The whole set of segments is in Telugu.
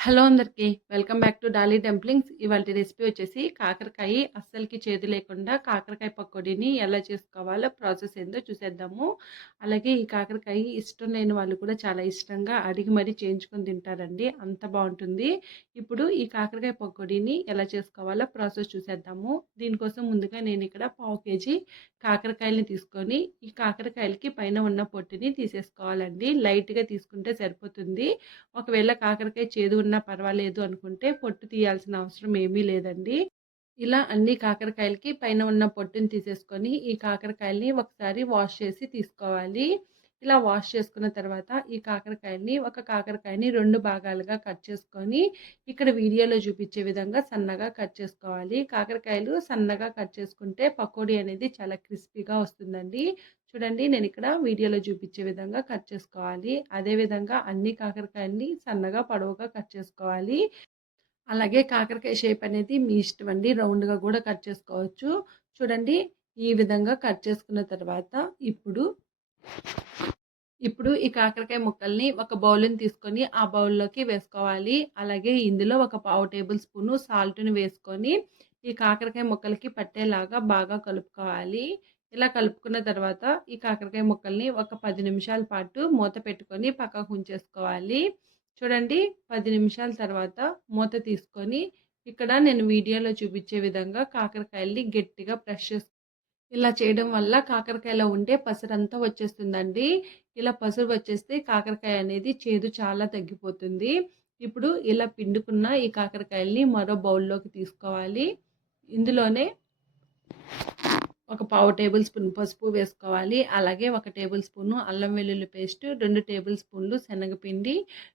హలో అందరికి. Welcome back to Dolly dumplings. ఇవాల్టి రెసిపీ వచ్చేసి కాకరకాయ అస్సలకి చేదు లేకుండా కాకరకాయ పకోడీని ఎలా చేసుకోవాలో ప్రాసెస్ ఏందో చూసేద్దాము. అలాగే ఈ కాకరకాయ ఇష్టం లేని వాళ్ళు కూడా చాలా ఇష్టంగా అడిగి మరీ చేయించుకొని తింటారండి. అంత బాగుంటుంది. ఇప్పుడు ఈ కాకరకాయ పకోడీని ఎలా చేసుకోవాలో ప్రాసెస్ చూసేద్దాము. దీనికోసం ముందుగా నేను ఇక్కడ పావు కేజీ కాకరకాయలని తీసుకొని ఈ కాకరకాయలకి పైన ఉన్న పొట్టుని తీసేసుకోవాలండి. లైట్గా తీసుకుంటే సరిపోతుంది. ఒకవేళ కాకరకాయ చేదు ఉన్నా పర్వాలేదు అనుకుంటే పొట్టు తీయాల్సిన అవసరం ఏమీ లేదండి. ఇలా అన్ని కాకరకాయలకి పైన ఉన్న పొట్టుని తీసేసుకొని ఈ కాకరకాయలని ఒకసారి వాష్ చేసి తీసుకోవాలి. ఇలా వాష్ చేసుకున్న తర్వాత ఈ కాకరకాయని ఒక కాకరకాయని 2 భాగాలుగా కట్ చేసుకొని ఇక్కడ వీడియోలో చూపించే విధంగా సన్నగా కట్ చేసుకోవాలి. కాకరకాయలు సన్నగా కట్ చేసుకుంటే పకోడీ అనేది చాలా క్రిస్పీగా వస్తుందండి. చూడండి, నేను ఇక్కడ వీడియోలో చూపించే విధంగా కట్ చేసుకోవాలి. అదే విధంగా అన్ని కాకరకాయల్ని సన్నగా పొడవుగా కట్ చేసుకోవాలి. అలాగే కాకరకాయ షేప్ అనేది మీ ఇష్టం అండి. రౌండ్‌గా కూడా కట్ చేసుకోవచ్చు. చూడండి, ఈ విధంగా కట్ చేసుకున్న తర్వాత ఇప్పుడు ఈ కాకరకాయ ముక్కల్ని ఒక బౌల్‌ని తీసుకొని ఆ బౌల్‌లోకి వేసుకోవాలి. అలాగే ఇందులో ఒక పావు టేబుల్ స్పూను సాల్ట్‌ని వేసుకొని ఈ కాకరకాయ ముక్కలకి పట్టేలాగా బాగా కలుపుకోవాలి. ఇలా కలుపుకున్న తర్వాత ఈ కాకరకాయ ముక్కల్ని ఒక 10 నిమిషాల పాటు మూత పెట్టుకొని పక్కకు ఉంచేసుకోవాలి. చూడండి, 10 నిమిషాల తర్వాత మూత తీసుకొని ఇక్కడ నేను వీడియోలో చూపించే విధంగా కాకరకాయల్ని గట్టిగా ప్రెస్ ఇలా చేయడం వల్ల కాకరకాయలో ఉండే పసరంతా వచ్చేస్తుందండి. ఇలా పసరు వచ్చేస్తే కాకరకాయ అనేది చేదు చాలా తగ్గిపోతుంది. ఇప్పుడు ఇలా పిండుకున్న ఈ కాకరకాయల్ని మరో బౌల్‌లోకి తీసుకోవాలి. ఇందులోనే ఒక పావు టేబుల్ స్పూన్ పసుపు వేసుకోవాలి. అలాగే ఒక టేబుల్ స్పూను అల్లం వెల్లుల్లి పేస్ట్, 2 టేబుల్ స్పూన్లు శనగపిండి,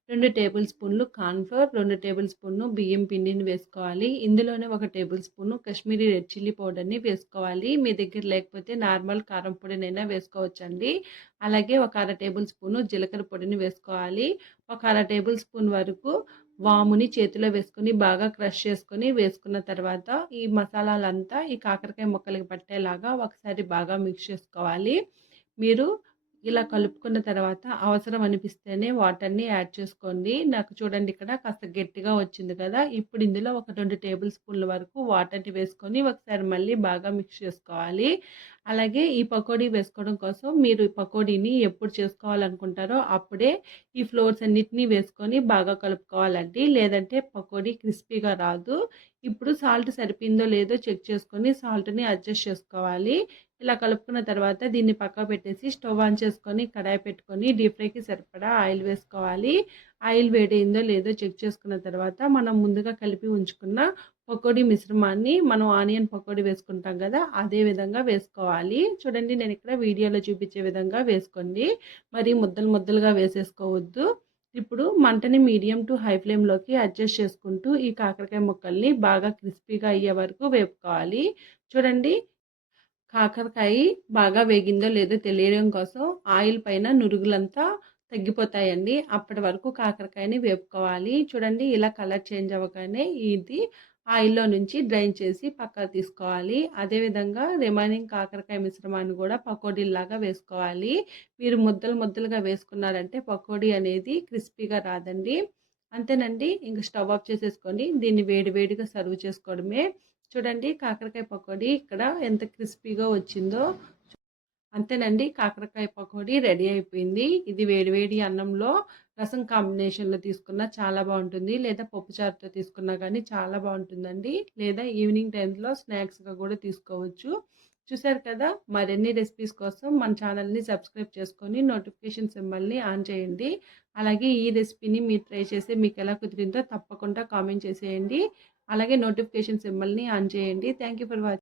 2 టేబుల్ స్పూన్లు కార్న్‌ఫ్లోర్, 2 టేబుల్ స్పూన్లు బియ్యం పిండిని వేసుకోవాలి. ఇందులోనే ఒక table spoon Kashmiri red chilli పౌడర్‌ని వేసుకోవాలి. మీ దగ్గర లేకపోతే నార్మల్ కారం పొడినైనా వేసుకోవచ్చండి. అలాగే ఒక అర టేబుల్ స్పూను జీలకర్ర పొడిని వేసుకోవాలి. ఒక అర టేబుల్ స్పూన్ వరకు వాముని చేతిలో వేసుకొని బాగా క్రష్ చేసుకొని వేసుకున్న తర్వాత ఈ మసాలాలంతా ఈ కాకరకాయ ముక్కలకి పట్టేలాగా ఒకసారి బాగా మిక్స్ చేసుకోవాలి. మీరు ఇలా కలుపుకున్న తర్వాత అవసరం అనిపిస్తేనే వాటర్‌ని యాడ్ చేసుకోండి. నాకు చూడండి, ఇక్కడ కాస్త గట్టిగా వచ్చింది కదా! ఇప్పుడు ఇందులో ఒక 2 టేబుల్ స్పూన్ల వరకు వాటర్‌ని వేసుకొని ఒకసారి మళ్ళీ బాగా మిక్స్ చేసుకోవాలి. అలాగే ఈ పకోడీ వేసుకోవడం కోసం మీరు పకోడీని ఎప్పుడు చేసుకోవాలనుకుంటారో అప్పుడే ఈ ఫ్లోర్స్ అన్నిటిని వేసుకొని బాగా కలుపుకోవాలండి. లేదంటే పకోడీ క్రిస్పీగా రాదు. ఇప్పుడు సాల్ట్ సరిపోయిందో లేదో చెక్ చేసుకొని సాల్ట్‌ని అడ్జస్ట్ చేసుకోవాలి. ఇలా కలుపుకున్న తర్వాత దీన్ని పక్కకు పెట్టేసి స్టవ్ ఆన్ చేసుకొని కడాయి పెట్టుకొని డీప్ ఫ్రైకి సరిపడా ఆయిల్ వేసుకోవాలి. ఆయిల్ వేడైందో లేదో చెక్ చేసుకున్న తర్వాత మనం ముందుగా కలిపి ఉంచుకున్న పకోడీ మిశ్రమాన్ని మనం ఆనియన్ పకోడీ వేసుకుంటాం కదా, అదే విధంగా వేసుకోవాలి. చూడండి, నేను ఇక్కడ వీడియోలో చూపించే విధంగా వేసుకోండి. మరి ముద్దలు ముద్దలుగా వేసేసుకోవద్దు. ఇప్పుడు మంటని మీడియం టు హై ఫ్లేమ్‌లోకి అడ్జస్ట్ చేసుకుంటూ ఈ కాకరకాయ ముక్కల్ని బాగా క్రిస్పీగా అయ్యే వరకు వేపుకోవాలి. చూడండి, కాకరకాయ బాగా వేగిందో లేదో తెలియడం కోసం ఆయిల్ పైన నురుగులంతా తగ్గిపోతాయండి. అప్పటి వరకు కాకరకాయని వేపుకోవాలి. చూడండి, ఇలా కలర్ చేంజ్ అవ్వగానే ఇది ఆయిల్‌లో నుంచి డ్రైన్ చేసి పక్కకు తీసుకోవాలి. అదేవిధంగా రిమైనింగ్ కాకరకాయ మిశ్రమాన్ని కూడా పకోడీల్లాగా వేసుకోవాలి. మీరు ముద్దలు ముద్దలుగా వేసుకున్నారంటే పకోడీ అనేది క్రిస్పీగా రాదండి. అంతేనండి, ఇంక స్టవ్ ఆఫ్ చేసేసుకొని దీన్ని వేడి వేడిగా సర్వ్ చేసుకోవడమే. చూడండి, కాకరకాయ పకోడీ ఇక్కడ ఎంత క్రిస్పీగా వచ్చిందో. అంతేనండి, కాకరకాయ పకోడీ రెడీ అయిపోయింది. ఇది వేడివేడి అన్నంలో రసం కాంబినేషన్‌లో తీసుకున్నా చాలా బాగుంటుంది. లేదా పప్పుచారుతో తీసుకున్నా కానీ చాలా బాగుంటుందండి. లేదా ఈవినింగ్ టైమ్స్‌లో స్నాక్స్‌గా కూడా తీసుకోవచ్చు. చూశారు కదా! మరిన్ని రెసిపీస్ కోసం మన ఛానల్‌ని సబ్స్క్రైబ్ చేసుకొని నోటిఫికేషన్ సింబల్‌ని ఆన్ చేయండి. అలాగే ఈ రెసిపీని మీరు ట్రై చేసి మీకు ఎలా కుదిరిందో తప్పకుండా కామెంట్ చేసేయండి. అలాగే నోటిఫికేషన్ సింబల్‌ని ఆన్ చేయండి. Thank you for watching.